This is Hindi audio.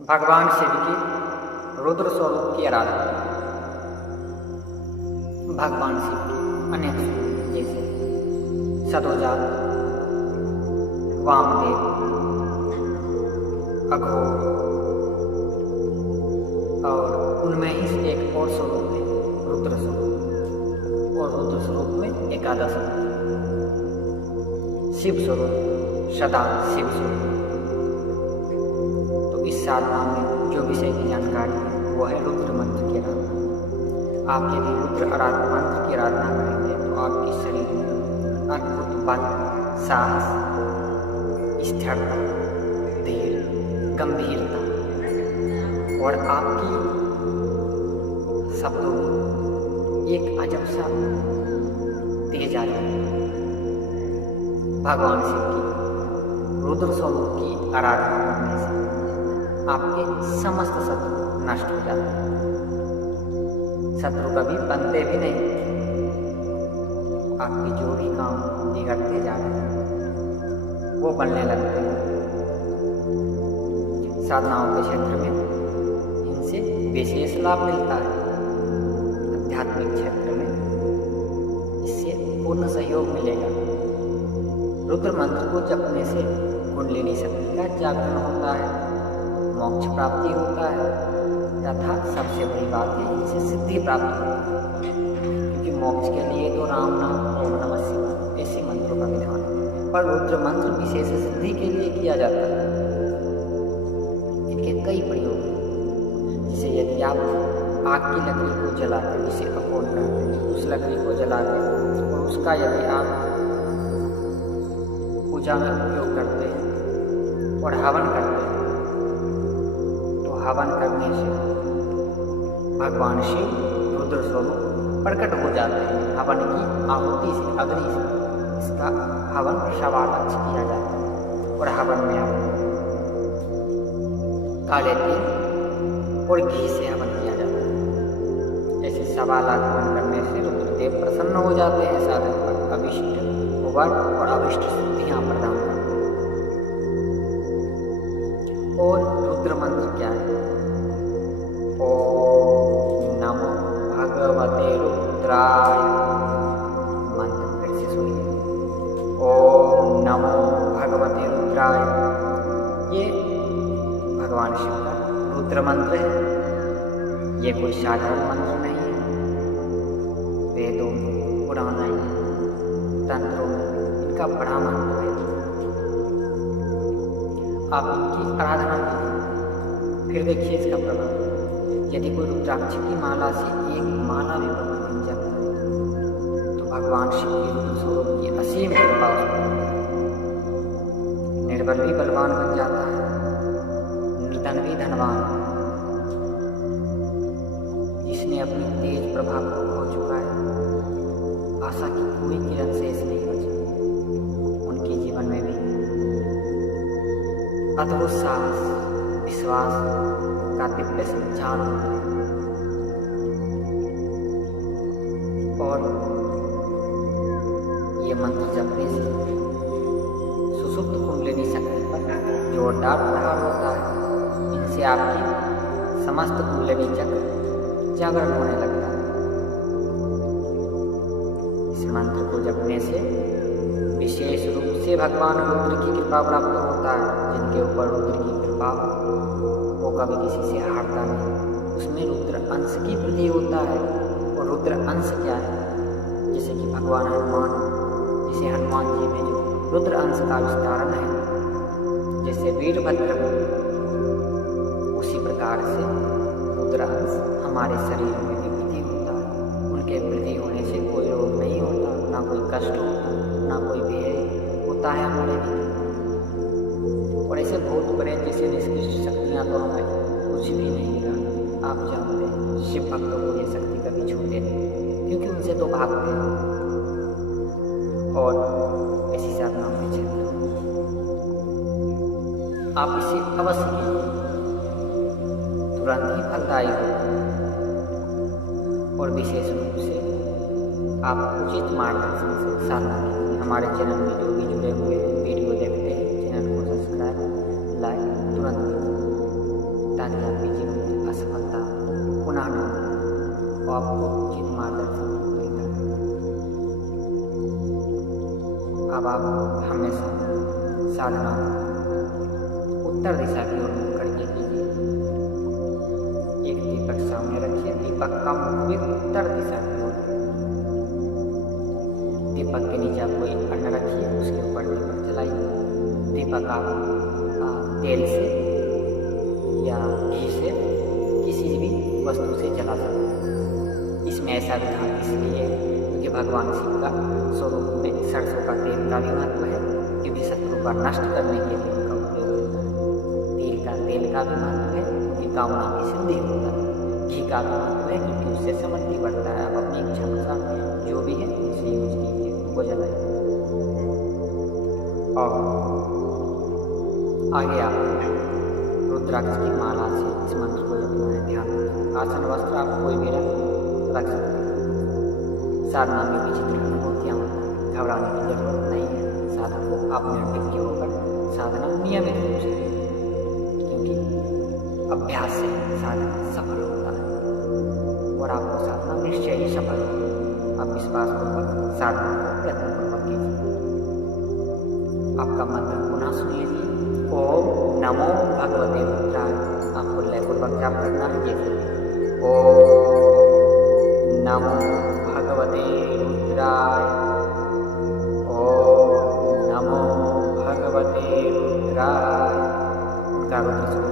भगवान शिव के रुद्र स्वरूप की आराधना। भगवान शिव के अनेक स्वरूप जैसे सदोजात, वामदेव, अघोर और उनमें ही से एक और स्वरूप है रुद्र स्वरूप, और रुद्र स्वरूप में एकादश शिव स्वरूप सदा शिव स्वरूप। तो इस साधना में जो विषय की जानकारी है वो है रुद्र मंत्र की आराधना। आप यदि रुद्र मंत्र की आराधना करेंगे तो आपके शरीर में अद्भुत बल, साहस, स्थिरता, धैर्य, गंभीरता और आपकी शब्दों में एक अजब सा तेज आ जाएगा। भगवान शिव की रुद्र स्वरूप की आराधना करने से आपके समस्त शत्रु नष्ट हो जाते हैं। शत्रु कभी बनते भी नहीं, आपके जो भी काम बिगड़ते जा रहे हैं वो बनने लगते हैं। साधनाओं के क्षेत्र में इनसे विशेष लाभ मिलता है। आध्यात्मिक क्षेत्र में इससे पूर्ण सहयोग मिलेगा। रुद्र मंत्र को जपने से कुंडलिनी शक्ति का जागरण होता है, मोक्ष प्राप्ति होता है तथा सबसे बड़ी बात है इनसे सिद्धि प्राप्त होती है। क्योंकि मोक्ष के लिए तो राम नाम, ओम नमः शिवाय ऐसे मंत्रों का विधान है, पर रुद्र मंत्र विशेष सिद्धि के लिए किया जाता है। इनके कई प्रयोग हैं। जैसे यदि आप आग की लकड़ी को जलाकर इसे अपोन करते हैं, उस लकड़ी को जलाकर और उसका यदि आप पूजा में उपयोग करते हैं और हवन करते हैं तो हवन करने से भगवान शिव रुद्र स्वरूप प्रकट हो जाते हैं। हवन की आहुति से, अग्नि से इसका हवन शवालक्ष किया जाता है और हवन में आप काले तिल और घी से हवन किया जाता है। ऐसे शवालक्ष हवन करने से रुद्रदेव प्रसन्न हो जाते हैं, साधक पर अभिष्ट वर और अभिष्ट सिद्धियां प्रदान करते हैं। और रुद्र मंत्र क्या है? ओम नमो भगवते रुद्राय। मंत्र फिर से सुनिए, ओम नमो भगवते रुद्राय। ये भगवान शिव का रुद्र मंत्र है। ये कोई साधारण मंत्र नहीं है। वेदों में, पुराणों में, तंत्रों में इनका बड़ा महत्व है। आप इनकी आराधना कीजिए, फिर देखिए इसका प्रभाव। यदि कोई रुद्राक्ष की माला से एक माला भी प्रतिदिन जपता है तो भगवान शिव की रुद्र स्वरूप की असीम कृपा उस पर होती है। निर्बल भी बलवान बन जाता है, निर्धन भी धनवान। जिसने अपनी तेज प्रभाव को खो चुका है, आशा की कोई किरण शेष नहीं बची, उनके जीवन में भी अद्भुत साहस, विश्वास का दिव्य संचार होता है। और ये मंत्र जपने से सुषुप्त कुंडलिनी शक्ति पर जोरदार प्रभाव होता है। इनसे आपकी समस्त कुंडलिनी चक्र जागरण होने लगता है। इस मंत्र को जपने से विशेष रूप से भगवान रुद्र की कृपा प्राप्त होता है। जिनके ऊपर रुद्र की कृपा वो कभी किसी से हारता नहीं। उसमें रुद्र अंश की वृद्धि होता है। और रुद्र अंश क्या है? जैसे कि भगवान हनुमान, जैसे हनुमान जी में जो रुद्र अंश का विस्तारण है, जैसे वीरभद्र में, उसी प्रकार से रुद्र अंश हमारे शरीर में भी वृद्धि होता है। उनके वृद्धि होने से कोई रोग नहीं होता, ना कोई कष्ट होता, ना कोई भय होता है हमारे भीतर। और ऐसे भूत प्रेत जैसे निष्कृष्ट शक्तियाँ तो हमें कुछ भी नहीं मिला। आप जानते हैं शिव भक्तों को ये शक्ति कभी छूते नहीं, क्योंकि उनसे तो भागते हैं। और ऐसी साधनाओं के क्षेत्र आप इसे अवश्य कीजिए, तुरंत ही फलदायी होगा। और विशेष रूप से आप उचित मार्गदर्शन से साधना कीजिए। हमारे चैनल में जो भी जुड़े हुए हैं, वीडियो देखते हैं, चैनल को सब्सक्राइब, लाइक तुरंत कीजिए। ताकि आपकी जीवन में असफलता पुनः न हो और आपको उचित मार्गदर्शन मिलता है। अब आप हमेशा साधना उत्तर दिशा की ओर मुख करके कीजिए। एक दीपक सामने रखिए, दीपक का मुख भी उत्तर दिशा की ओर। दीपक के नीचे आप कोई अन्न रखिए, उसके ऊपर दीपक जलाइए। दीपक आप तेल से या घी से किसी भी वस्तु से जला सकते हैं। इसमें ऐसा विधान इसलिए है क्योंकि भगवान शिव का स्वरूप में सरसों का तेल का भी महत्व है, क्योंकि शत्रु का नष्ट करने के लिए उनका उपयोग होता है। तेल का भी महत्व है क्योंकि कामना की सिद्धि होता है। घी का भी महत्व है क्योंकि उससे समृद्धि बढ़ता है। आप अपनी इच्छा अनुसार जो भी है उसे यूज कीजिए, उनको जलाइए। और आगे आप रुद्राक्ष की माला से इस मंत्र को जपना है। ध्यान रखें, आसन वस्त्र आप कोई भी रख सकते हैं। साधना में विचित्र अनुभूतियाँ होता है, घबराने की जरूरत नहीं है। साधक को आप निर्विघ्न होकर साधना नियमित रूप से करें, क्योंकि अभ्यास से साधना सफल होता है और आपको साधना निश्चय ही सफल होगी। आप विश्वासपूर्वक साधना को प्रयत्नपूर्वक कीजिए। आपका मंत्र पुनः सुन लीजिए। ओम नमो भगवते रुद्राय। आपको लयपूर्वक जाप करना है जैसे ओम नमो भगवते रुद्राय, ओम नमो भगवते रुद्राय। उनका रुद्र